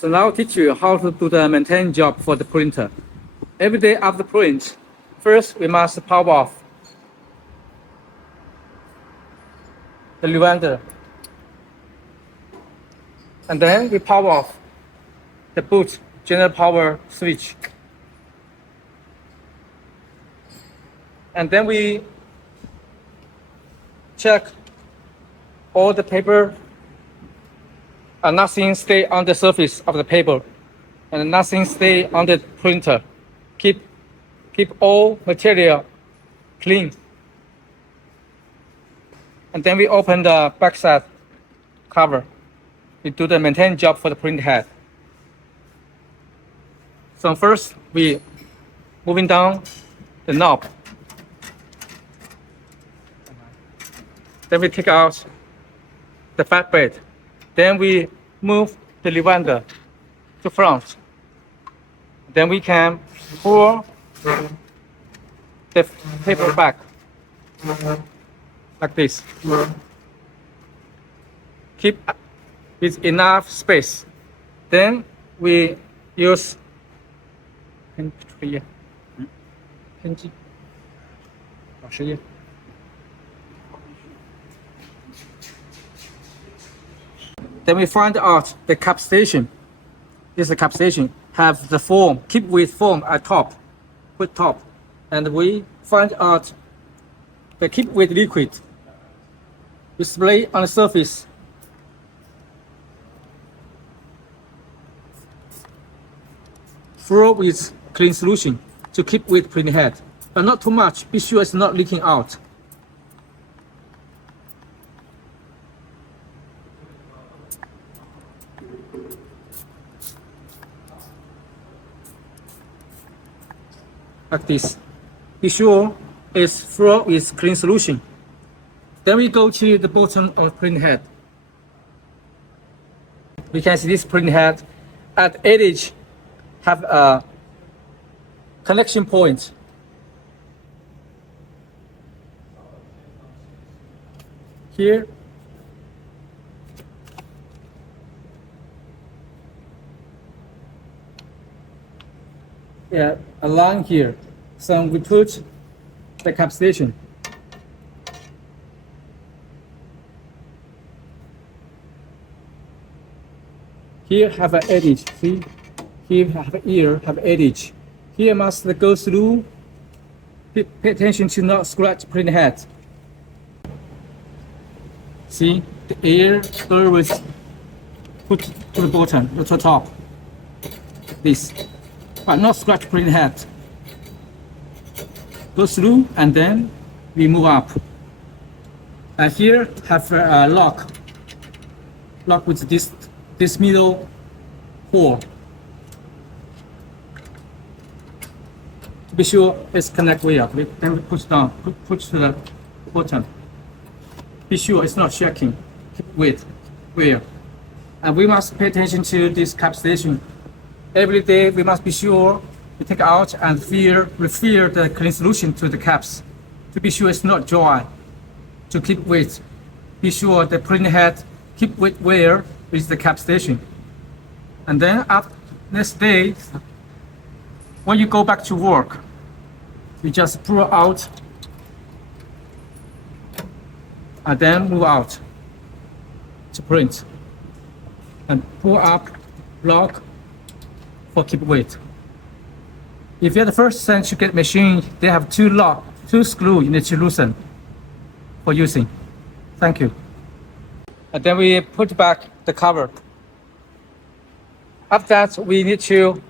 So now I'll teach you how to do the maintain job for the printer. Every day after print, first we must power off the lavender. And then we power off the boot general power switch. And then we check all the paper and nothing stay on the surface of the paper and nothing stay on the printer. Keep all material clean. And then we open the backside cover. We do the maintain job for the print head. So first we moving down the knob. Then we take out the fat bed. Then we move the lavender to front. Then we can pull the paper back like this. Keep with enough space. Then we use then we find out the cap station. This is the cap station. Have the foam, keep with foam at top, put top. And we find out the keep with liquid. We spray on the surface. Flow with clean solution to keep with print head, but not too much. Be sure it's not leaking out. Like this. Be sure it's full with clean solution. Then we go to the bottom of print head. We can see this print head at edge have a connection point. Here. Yeah, a line here. So we put the cap station. Here have an edge. See, here have an ear, have edge. Here must go through. Pay attention to not scratch print head. See, the air always put to the bottom, to the top. This. But not scratch print head. Go through and then we move up. And here have a lock with this middle hole. To be sure it's connect way up. Then we push down, push to the bottom. Be sure it's not shaking. Keep with where. And we must pay attention to this cap station. Every day we must be sure we take out and refill the clean solution to the caps to be sure it's not dry. To keep wet. Be sure the print head keep wet where is the cap station. And then after next day, when you go back to work, you just pull out and then move out to print and pull up, lock for keep weight. If you're the first Centrifugal machine, they have two screws you need to loosen for using. Thank you. And then we put back the cover. After that, we need to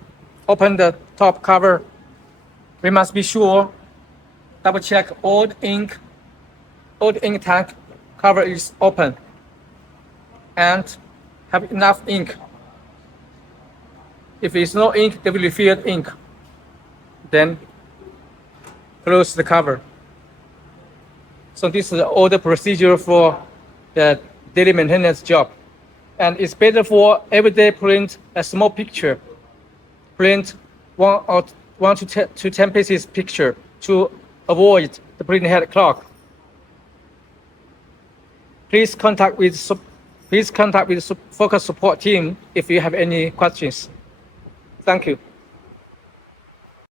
open the top cover. We must be sure, double check all the ink tank cover is open and have enough ink. If it's no ink, they will refill ink. Then close the cover. So this is all the procedure for the daily maintenance job. And it's better for everyday print a small picture. Print one to 10 pieces picture to avoid the print head clog. Please contact with Please contact with the focus support team if you have any questions. Thank you.